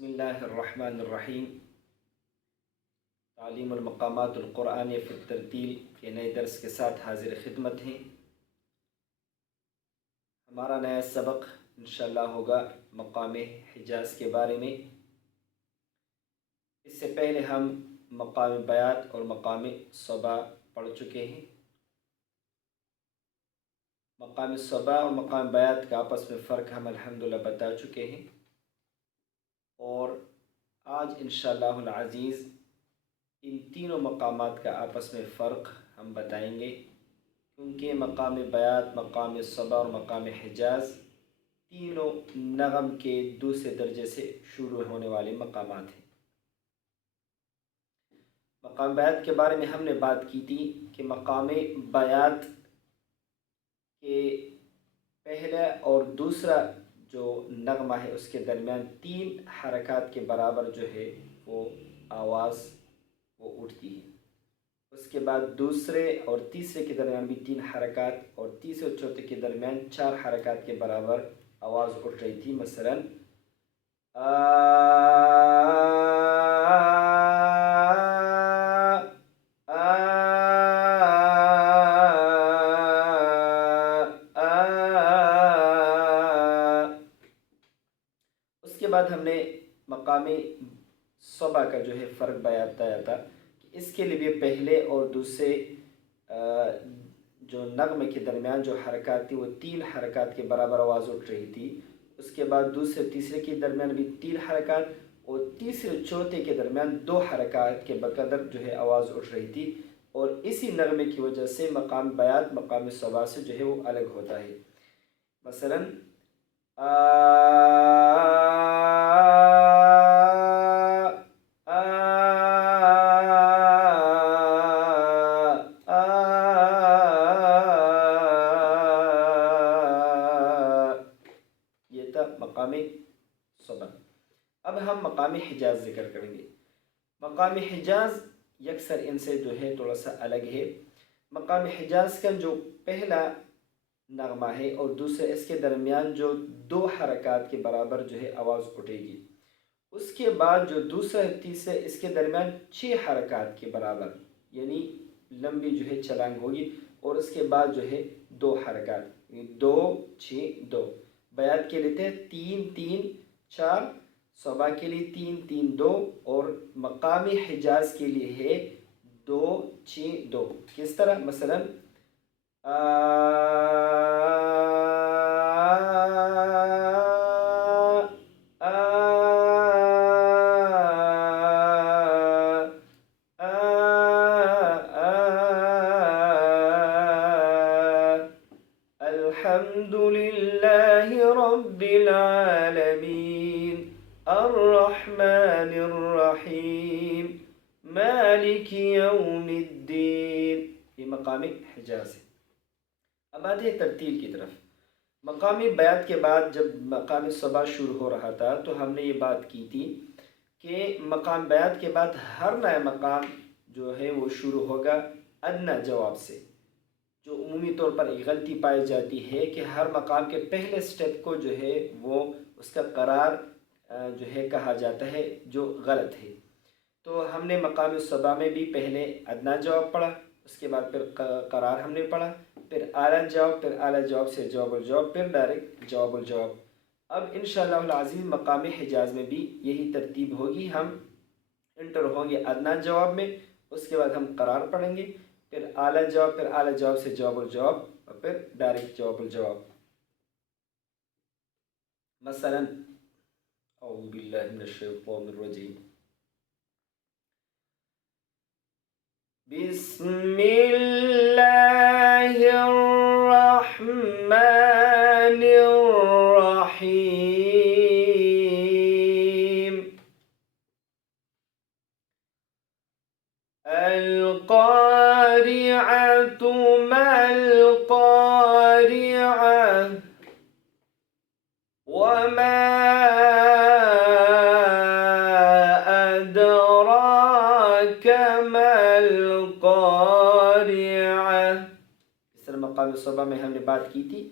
بسم اللہ الرحمن الرحیم۔ تعلیم المقامات القرآن فی الترتیل کے نئے درس کے ساتھ حاضر خدمت ہیں۔ ہمارا نیا سبق انشاءاللہ ہوگا مقام حجاز کے بارے میں۔ اس سے پہلے ہم مقام بیات اور مقام صبا پڑھ چکے ہیں۔ مقام صبا اور مقام بیات کا آپس میں فرق ہم الحمدللہ بتا چکے ہیں، اور آج انشاءاللہ العزیز ان تینوں مقامات کا آپس میں فرق ہم بتائیں گے، کیونکہ مقام بیات، مقام صبا اور مقام حجاز تینوں نغم کے دوسرے درجے سے شروع ہونے والے مقامات ہیں۔ مقام بیات کے بارے میں ہم نے بات کی تھی کہ مقام بیات کے پہلا اور دوسرا جو نغمہ ہے اس کے درمیان 3 حرکات کے برابر جو ہے وہ آواز وہ اٹھتی ہے۔ اس کے بعد دوسرے اور تیسرے کے درمیان بھی 3 حرکات، اور تیسرے اور چوتھے کے درمیان 4 حرکات کے برابر آواز اٹھ رہی تھی۔ مثلا اس کے بعد ہم نے مقام صبا کا جو ہے فرق بیان بتایا تھا کہ اس کے لیے بھی پہلے اور دوسرے جو نغمے کے درمیان جو حرکات تھی وہ 3 حرکات کے برابر آواز اٹھ رہی تھی۔ اس کے بعد دوسرے تیسرے کے درمیان بھی 3 حرکات، اور تیسرے چوتھے کے درمیان 2 حرکات کے بقدر جو ہے آواز اٹھ رہی تھی، اور اسی نغمے کی وجہ سے مقام بیات مقام صبا سے جو ہے وہ الگ ہوتا ہے۔ مثلا یہ تھا مقام صبا۔ اب ہم مقام حجاز ذکر کریں گے۔ مقام حجاز یکسر ان سے جو ہے تھوڑا سا الگ ہے۔ مقام حجاز کا جو پہلا نغمہ ہے اور دوسرے اس کے درمیان جو 2 حرکات کے برابر جو ہے آواز اٹھے گی، اس کے بعد جو دوسرا تیسرے اس کے درمیان 6 حرکات کے برابر یعنی لمبی جو ہے چھلانگ ہوگی، اور اس کے بعد جو ہے 2 حرکات 2 6 2۔ بیات کے لیے تھے 3 3 4، صبا کے لیے 3 3 2، اور مقام حجاز کے لیے ہے 2 6 2۔ کس طرح؟ مثلا الحمد للہ رب العالمین الرحمن الرحیم مالک یوم الدین۔ یہ مقام حجاز ہے۔ اب آتے ہیں ترتیل کی طرف۔ مقامی بیات کے بعد جب مقام صبا شروع ہو رہا تھا تو ہم نے یہ بات کی تھی کہ مقام بیات کے بعد ہر نیا مقام جو ہے وہ شروع ہوگا ادنیٰ جواب سے۔ جو عمومی طور پر ایک غلطی پائی جاتی ہے کہ ہر مقام کے پہلے سٹیپ کو جو ہے وہ اس کا قرار جو ہے کہا جاتا ہے، جو غلط ہے۔ تو ہم نے مقام صبا میں بھی پہلے ادنیٰ جواب پڑھا، اس کے بعد پھر قرار ہم نے پڑھا، پھر اعلیٰ جواب، پھر اعلیٰ جواب سے جواب الجواب، پھر ڈائریکٹ جواب الجواب۔ اب انشاءاللہ العزیز مقام حجاز میں بھی یہی ترتیب ہوگی۔ ہم انٹر ہوں گے ادنیٰ جواب میں، اس کے بعد ہم قرار پڑھیں گے، پھر اعلیٰ جواب، پھر اعلیٰ جواب سے جواب الجواب، اور پھر ڈائریکٹ جواب الجواب۔ مثلا اعوذ باللہ من الشیطان الرجیم، بسم اللہ الرحمن الرحیم، القارعۃ ما القارعۃ وما أدراك ما القارعة۔ اس طرح مقام صبا میں ہم نے بات کی تھی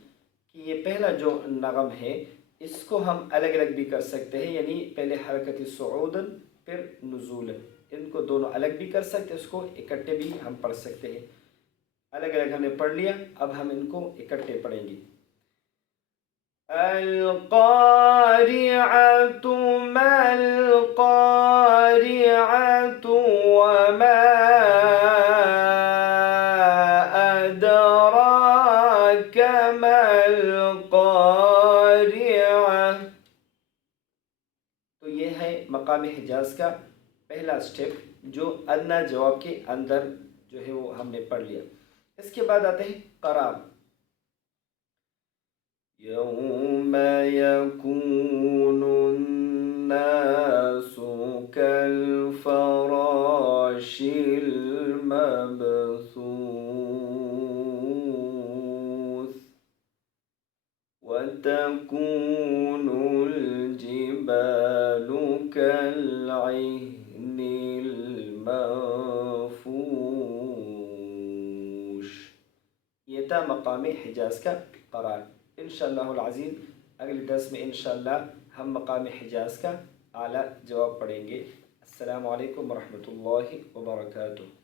کہ یہ پہلا جو نغم ہے اس کو ہم الگ الگ بھی کر سکتے ہیں، یعنی پہلے حرکت صعودن پھر نزولن، ان کو دونوں الگ بھی کر سکتے ہیں، اس کو اکٹھے بھی ہم پڑھ سکتے ہیں۔ الگ الگ ہم نے پڑھ لیا، اب ہم ان کو اکٹھے پڑھیں گے۔ القارعة ما القارعة وما أدراك ما القارعة۔ تو یہ ہے مقام حجاز کا پہلا سٹیپ، جو ادنیٰ جواب کے اندر جو ہے وہ ہم نے پڑھ لیا۔ اس کے بعد آتے ہیں قرار۔ يوم يكون الناس كالفراش المبثوث وتكون الجبال كالعهن المنفوش۔ یہ تھا مقام حجاز کا قرار۔ انشاءاللہ العزیز اگلے درس میں انشاءاللہ ہم مقام حجاز کا اعلیٰ جواب پڑھیں گے۔ السلام علیکم ورحمۃ اللہ وبرکاتہ۔